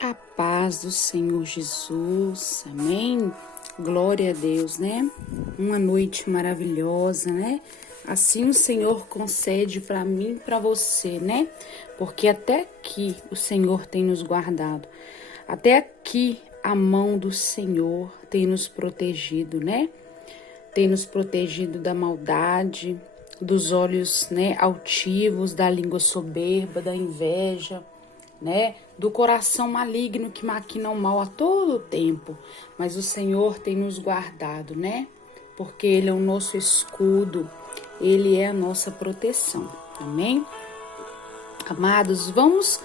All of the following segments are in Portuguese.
A paz do Senhor Jesus, amém? Glória a Deus, né? Uma noite maravilhosa, né? Assim o Senhor concede para mim e para você, né? Porque até aqui o Senhor tem nos guardado. Até aqui a mão do Senhor tem nos protegido, né? Tem nos protegido da maldade, dos olhos, né, altivos, da língua soberba, da inveja, né, do coração maligno que maquina o mal a todo tempo. Mas o Senhor tem nos guardado, né? Porque Ele é o nosso escudo, Ele é a nossa proteção. Amém? Amados, vamos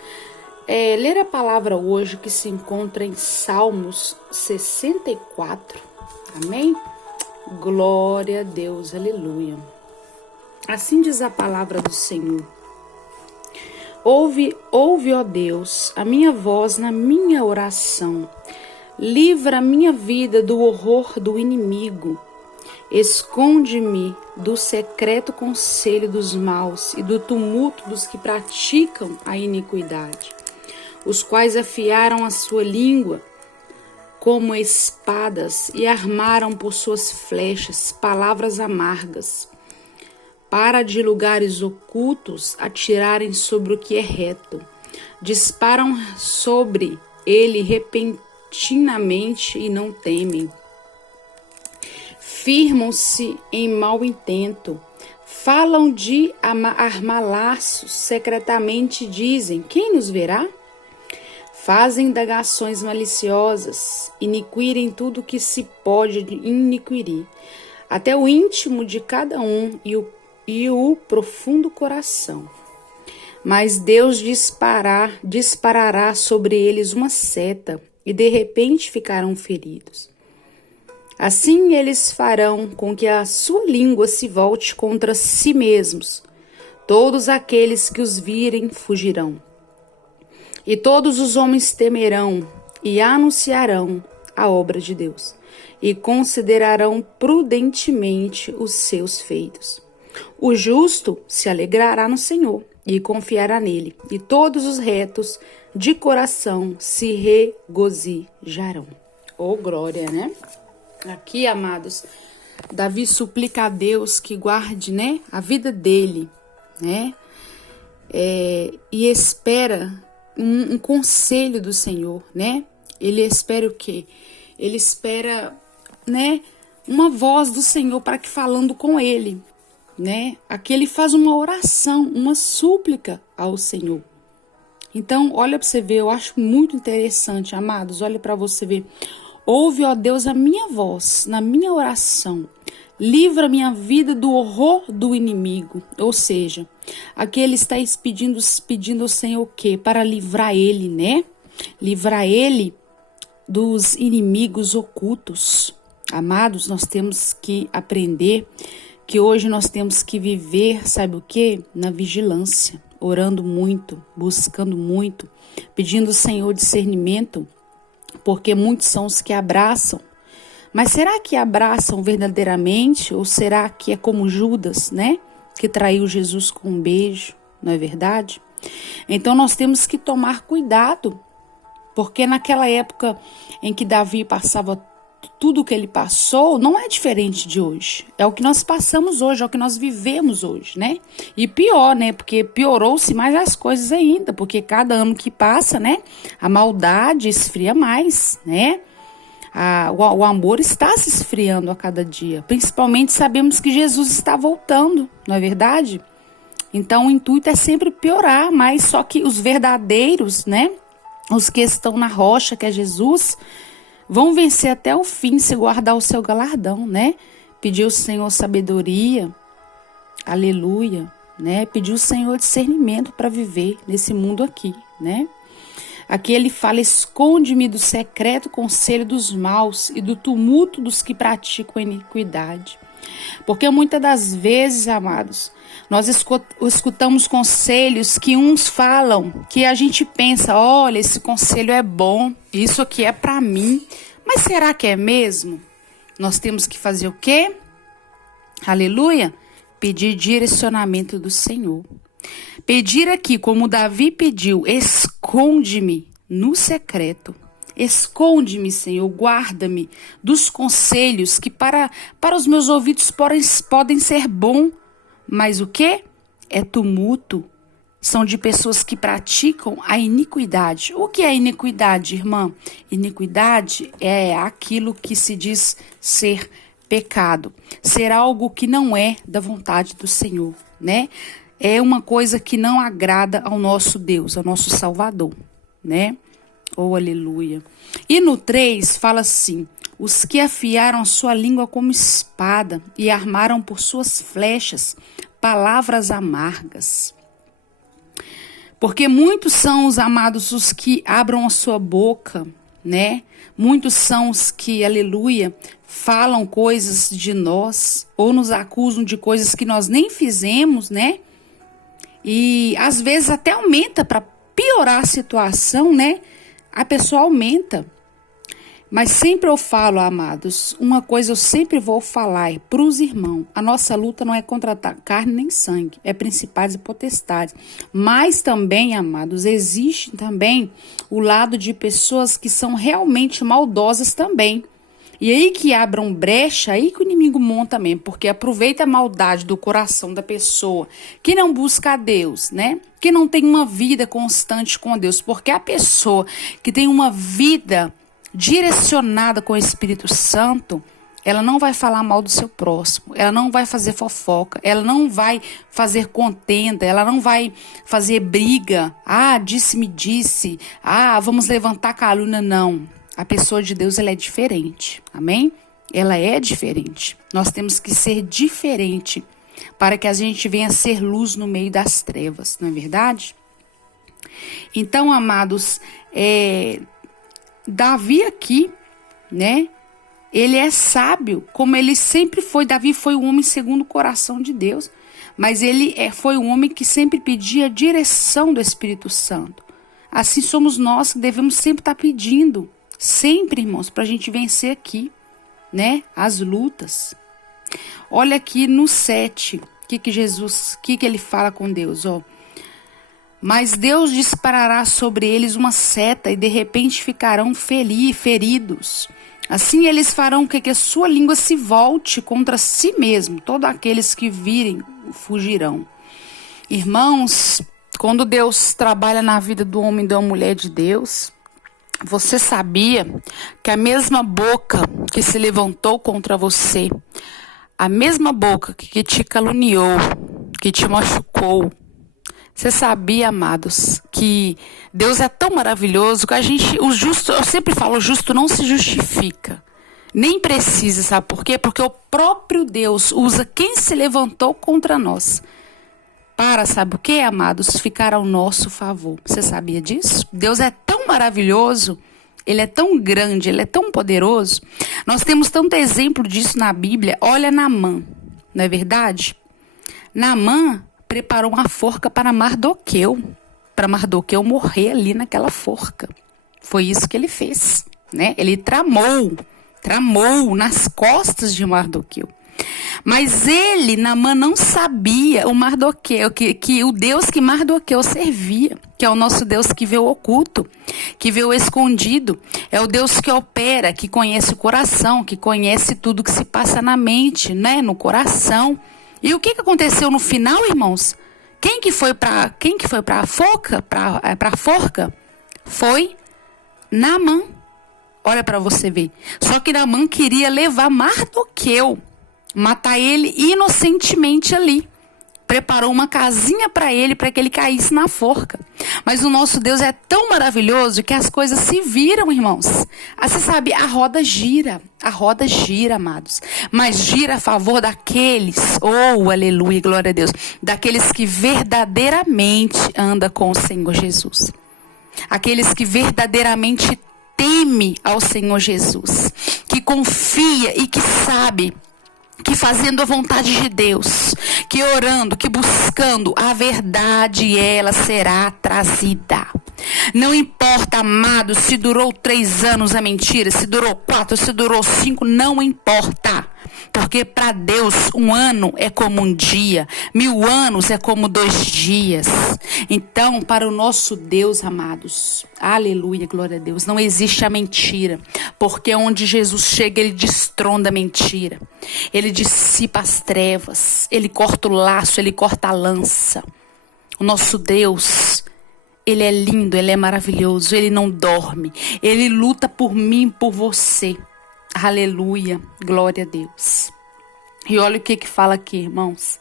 ler a palavra hoje que se encontra em Salmos 64. Amém? Glória a Deus, aleluia. Assim diz a palavra do Senhor. Ouve, ó Deus, a minha voz na minha oração. Livra a minha vida do horror do inimigo. Esconde-me do secreto conselho dos maus e do tumulto dos que praticam a iniquidade, os quais afiaram a sua língua como espadas e armaram por suas flechas palavras amargas, para de lugares ocultos atirarem sobre o que é reto. Disparam sobre ele repentinamente e não temem. Firmam-se em mau intento. Falam de armar laços, secretamente dizem: quem nos verá? Fazem indagações maliciosas, iniquirem tudo que se pode iniquirir, até o íntimo de cada um e o profundo coração. Mas Deus disparará sobre eles uma seta, e de repente ficarão feridos. Assim eles farão com que a sua língua se volte contra si mesmos. Todos aqueles que os virem fugirão. E todos os homens temerão e anunciarão a obra de Deus, e considerarão prudentemente os seus feitos. O justo se alegrará no Senhor e confiará nele, e todos os retos de coração se regozijarão. Oh, glória, né? Aqui, amados, Davi suplica a Deus que guarde, né, a vida dele, né? E espera um conselho do Senhor, né? Ele espera o quê? Ele espera, né, uma voz do Senhor para que falando com ele, né? Aqui ele faz uma oração, uma súplica ao Senhor. Então, olha para você ver, eu acho muito interessante, amados, olha para você ver. Ouve, ó Deus, a minha voz na minha oração. Livra minha vida do horror do inimigo. Ou seja, aqui ele está pedindo ao Senhor o quê? Para livrar ele, né? Livrar ele dos inimigos ocultos. Amados, nós temos que aprender que hoje nós temos que viver, sabe o quê? Na vigilância, orando muito, buscando muito, pedindo ao Senhor discernimento, porque muitos são os que abraçam. Mas será que abraçam verdadeiramente? Ou será que é como Judas, né? Que traiu Jesus com um beijo, não é verdade? Então nós temos que tomar cuidado, porque naquela época em que Davi passava tudo o que ele passou, não é diferente de hoje. É o que nós passamos hoje, é o que nós vivemos hoje, né? E pior, né? Porque piorou-se mais as coisas ainda, porque cada ano que passa, né? A maldade esfria mais, né? O amor está se esfriando a cada dia. Principalmente sabemos que Jesus está voltando, não é verdade? Então o intuito é sempre piorar, mas só que os verdadeiros, né? Os que estão na rocha, que é Jesus, vão vencer até o fim se guardar o seu galardão, né? Pedir ao Senhor sabedoria, aleluia, né? Pedir ao Senhor discernimento para viver nesse mundo aqui, né? Aqui ele fala: esconde-me do secreto conselho dos maus e do tumulto dos que praticam a iniquidade. Porque muitas das vezes, amados, nós escutamos conselhos que uns falam, que a gente pensa: olha, esse conselho é bom, isso aqui é para mim. Mas será que é mesmo? Nós temos que fazer o quê? Aleluia! Pedir direcionamento do Senhor. Pedir aqui, como Davi pediu: esconde-me no secreto. Esconde-me, Senhor, guarda-me dos conselhos que para os meus ouvidos podem ser bom, mas o quê? É tumulto. São de pessoas que praticam a iniquidade. O que é iniquidade, irmã? Iniquidade é aquilo que se diz ser pecado, ser algo que não é da vontade do Senhor, né? É uma coisa que não agrada ao nosso Deus, ao nosso Salvador, né? Oh, aleluia. E no 3 fala assim: os que afiaram a sua língua como espada e armaram por suas flechas palavras amargas. Porque muitos são os amados os que abram a sua boca, né? Muitos são os que, aleluia, falam coisas de nós ou nos acusam de coisas que nós nem fizemos, né? E às vezes até aumenta para piorar a situação, né? A pessoa aumenta. Mas sempre eu falo, amados, uma coisa eu sempre vou falar para os irmãos: a nossa luta não é contra carne nem sangue, é principados e potestades. Mas também, amados, existe também o lado de pessoas que são realmente maldosas também. E aí que abram brecha, aí que o inimigo monta mesmo, porque aproveita a maldade do coração da pessoa que não busca a Deus, né? Que não tem uma vida constante com Deus, porque a pessoa que tem uma vida direcionada com o Espírito Santo, ela não vai falar mal do seu próximo, ela não vai fazer fofoca, ela não vai fazer contenda, ela não vai fazer briga. Ah, disse-me disse, vamos levantar calúnia, não. A pessoa de Deus, ela é diferente, amém? Ela é diferente. Nós temos que ser diferente para que a gente venha ser luz no meio das trevas, não é verdade? Então, amados, Davi aqui, né? Ele é sábio, como ele sempre foi. Davi foi um homem segundo o coração de Deus, mas ele foi um homem que sempre pedia a direção do Espírito Santo. Assim somos nós que devemos sempre estar pedindo, sempre, irmãos, para a gente vencer aqui, né? As lutas. Olha aqui no 7, o que ele fala com Deus, ó. Mas Deus disparará sobre eles uma seta e de repente ficarão feridos. Assim eles farão que a sua língua se volte contra si mesmo. Todos aqueles que virem fugirão. Irmãos, quando Deus trabalha na vida do homem e da mulher de Deus, você sabia que a mesma boca que se levantou contra você, a mesma boca que te caluniou, que te machucou, você sabia, amados, que Deus é tão maravilhoso que o justo, eu sempre falo, o justo não se justifica. Nem precisa, sabe por quê? Porque o próprio Deus usa quem se levantou contra nós para, sabe o quê, amados? Ficar ao nosso favor. Você sabia disso? Deus é tão maravilhoso, Ele é tão grande, Ele é tão poderoso. Nós temos tanto exemplo disso na Bíblia. Olha Naamã, não é verdade? Naamã preparou uma forca para Mardoqueu morrer ali naquela forca. Foi isso que ele fez, né? Ele tramou nas costas de Mardoqueu. Mas Naamã não sabia o Mardoqueu, que o Deus que Mardoqueu servia, que é o nosso Deus que vê o oculto, que vê o escondido, é o Deus que opera, que conhece o coração, que conhece tudo que se passa na mente, né? No coração. E o que aconteceu no final, irmãos? Quem que foi para a forca? Foi Naamã. Olha para você ver. Só que Naamã queria levar Mardoqueu, matar ele inocentemente ali. Preparou uma casinha para ele que ele caísse na forca. Mas o nosso Deus é tão maravilhoso que as coisas se viram, irmãos. Você sabe, a roda gira, amados. Mas gira a favor daqueles, oh, aleluia, glória a Deus, daqueles que verdadeiramente andam com o Senhor Jesus. Aqueles que verdadeiramente temem ao Senhor Jesus, que confia e que sabe que fazendo a vontade de Deus, que orando, que buscando a verdade, ela será trazida. Não importa, amado, se durou 3 anos a mentira, se durou 4, se durou 5, não importa. Porque para Deus 1 ano é como um dia, 1000 anos é como 2 dias. Então, para o nosso Deus, amados, aleluia, glória a Deus, não existe a mentira. Porque onde Jesus chega, ele destronda a mentira. Ele dissipa as trevas, ele corta o laço, ele corta a lança. O nosso Deus, ele é lindo, ele é maravilhoso, ele não dorme. Ele luta por mim, por você. Aleluia, glória a Deus. E olha o que fala aqui, irmãos,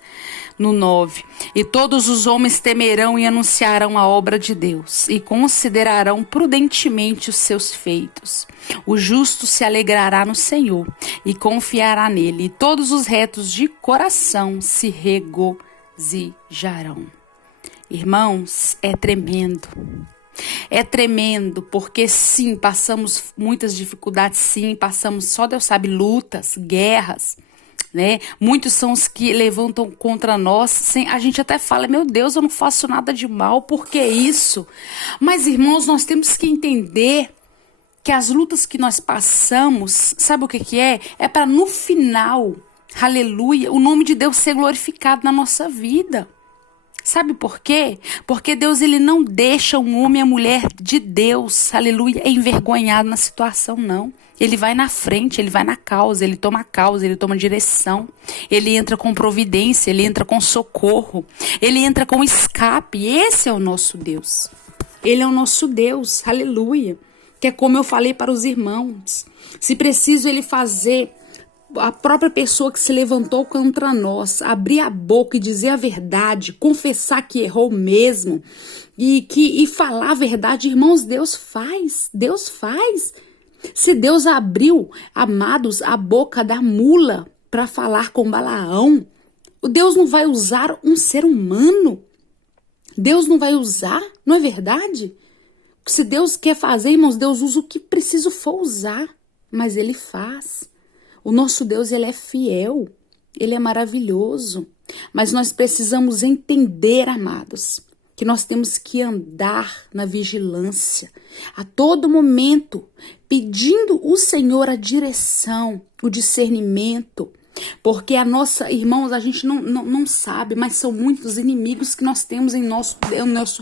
no 9. E todos os homens temerão e anunciarão a obra de Deus, e considerarão prudentemente os seus feitos. O justo se alegrará no Senhor, e confiará nele, e todos os retos de coração se regozijarão. Irmãos, é tremendo. É tremendo, porque sim, passamos muitas dificuldades, sim, passamos, só Deus sabe, lutas, guerras, né? Muitos são os que levantam contra nós, sem, a gente até fala, meu Deus, eu não faço nada de mal, por que isso? Mas, irmãos, nós temos que entender que as lutas que nós passamos, sabe o que é? É para no final, aleluia, o nome de Deus ser glorificado na nossa vida. Sabe por quê? Porque Deus, ele não deixa um homem e a mulher de Deus, aleluia, envergonhado na situação, não. Ele vai na frente, ele vai na causa, ele toma a causa, ele toma direção. Ele entra com providência, ele entra com socorro, ele entra com escape. Esse é o nosso Deus. Ele é o nosso Deus, aleluia. Que é como eu falei para os irmãos. Se preciso ele fazer a própria pessoa que se levantou contra nós, abrir a boca e dizer a verdade, confessar que errou mesmo e falar a verdade, irmãos, Deus faz, Deus faz. Se Deus abriu, amados, a boca da mula para falar com Balaão, o Deus não vai usar um ser humano? Deus não vai usar, não é verdade? Se Deus quer fazer, irmãos, Deus usa o que preciso for usar, mas ele faz. O nosso Deus, ele é fiel, ele é maravilhoso, mas nós precisamos entender, amados, que nós temos que andar na vigilância, a todo momento, pedindo o Senhor a direção, o discernimento, porque a nossa, irmãos, a gente não sabe, mas são muitos inimigos que nós temos em nosso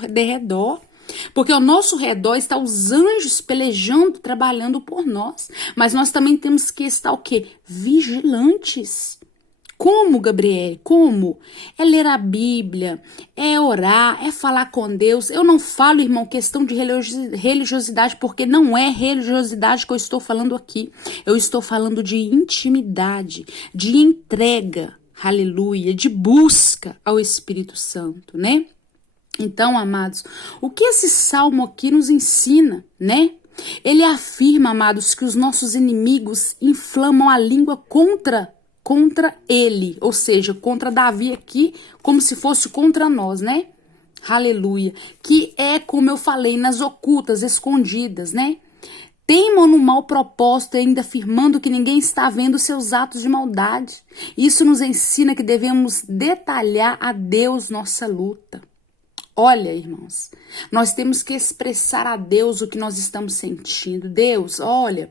derredor. Porque ao nosso redor está os anjos pelejando, trabalhando por nós. Mas nós também temos que estar o quê? Vigilantes. Como, Gabriel? Como? É ler a Bíblia, é orar, é falar com Deus. Eu não falo, irmão, questão de religiosidade, porque não é religiosidade que eu estou falando aqui. Eu estou falando de intimidade, de entrega, aleluia, de busca ao Espírito Santo, né? Então, amados, o que esse salmo aqui nos ensina, né? Ele afirma, amados, que os nossos inimigos inflamam a língua contra ele, ou seja, contra Davi aqui, como se fosse contra nós, né? Aleluia. Que é, como eu falei, nas ocultas, escondidas, né? Teimam no mau propósito, ainda afirmando que ninguém está vendo seus atos de maldade. Isso nos ensina que devemos detalhar a Deus nossa luta. Olha, irmãos, nós temos que expressar a Deus o que nós estamos sentindo. Deus, olha,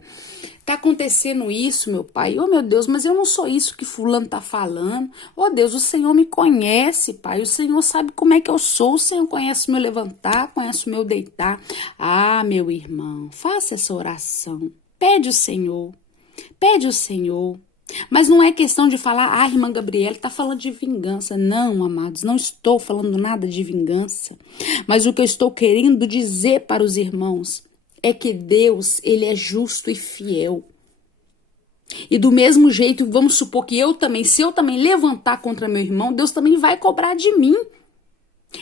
tá acontecendo isso, meu pai. Oh, meu Deus, mas eu não sou isso que fulano tá falando. Oh, Deus, o Senhor me conhece, pai. O Senhor sabe como é que eu sou. O Senhor conhece o meu levantar, conhece o meu deitar. Ah, meu irmão, faça essa oração. Pede o Senhor. Pede o Senhor. Mas não é questão de falar, irmã Gabriela está falando de vingança. Não, amados, não estou falando nada de vingança. Mas o que eu estou querendo dizer para os irmãos é que Deus, ele é justo e fiel. E do mesmo jeito, vamos supor que se eu também levantar contra meu irmão, Deus também vai cobrar de mim.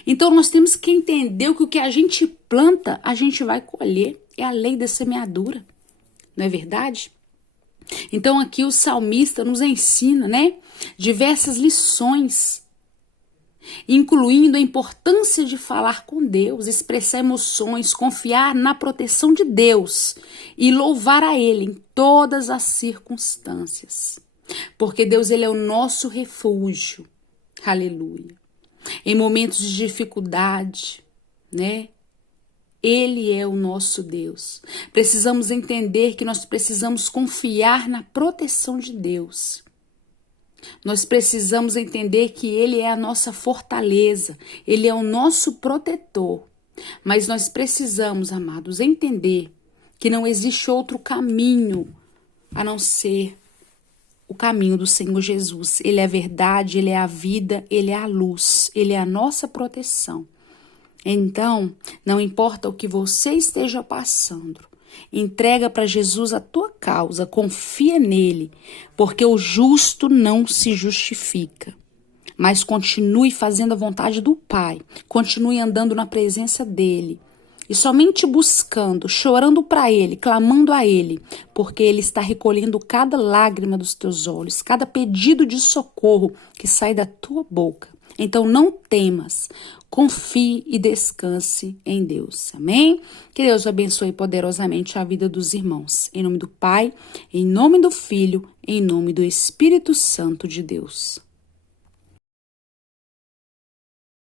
Então nós temos que entender que o que a gente planta, a gente vai colher. É a lei da semeadura, não é verdade? Então aqui o salmista nos ensina, né, diversas lições, incluindo a importância de falar com Deus, expressar emoções, confiar na proteção de Deus e louvar a Ele em todas as circunstâncias. Porque Deus, ele é o nosso refúgio, aleluia. Em momentos de dificuldade, né? Ele é o nosso Deus. Precisamos entender que nós precisamos confiar na proteção de Deus. Nós precisamos entender que Ele é a nossa fortaleza, Ele é o nosso protetor. Mas nós precisamos, amados, entender que não existe outro caminho a não ser o caminho do Senhor Jesus. Ele é a verdade, Ele é a vida, Ele é a luz, Ele é a nossa proteção. Então, não importa o que você esteja passando, entrega para Jesus a tua causa, confia nele, porque o justo não se justifica. Mas continue fazendo a vontade do Pai, continue andando na presença dele e somente buscando, chorando para ele, clamando a ele, porque ele está recolhendo cada lágrima dos teus olhos, cada pedido de socorro que sai da tua boca. Então não temas, confie e descanse em Deus. Amém? Que Deus abençoe poderosamente a vida dos irmãos. Em nome do Pai, em nome do Filho, em nome do Espírito Santo de Deus.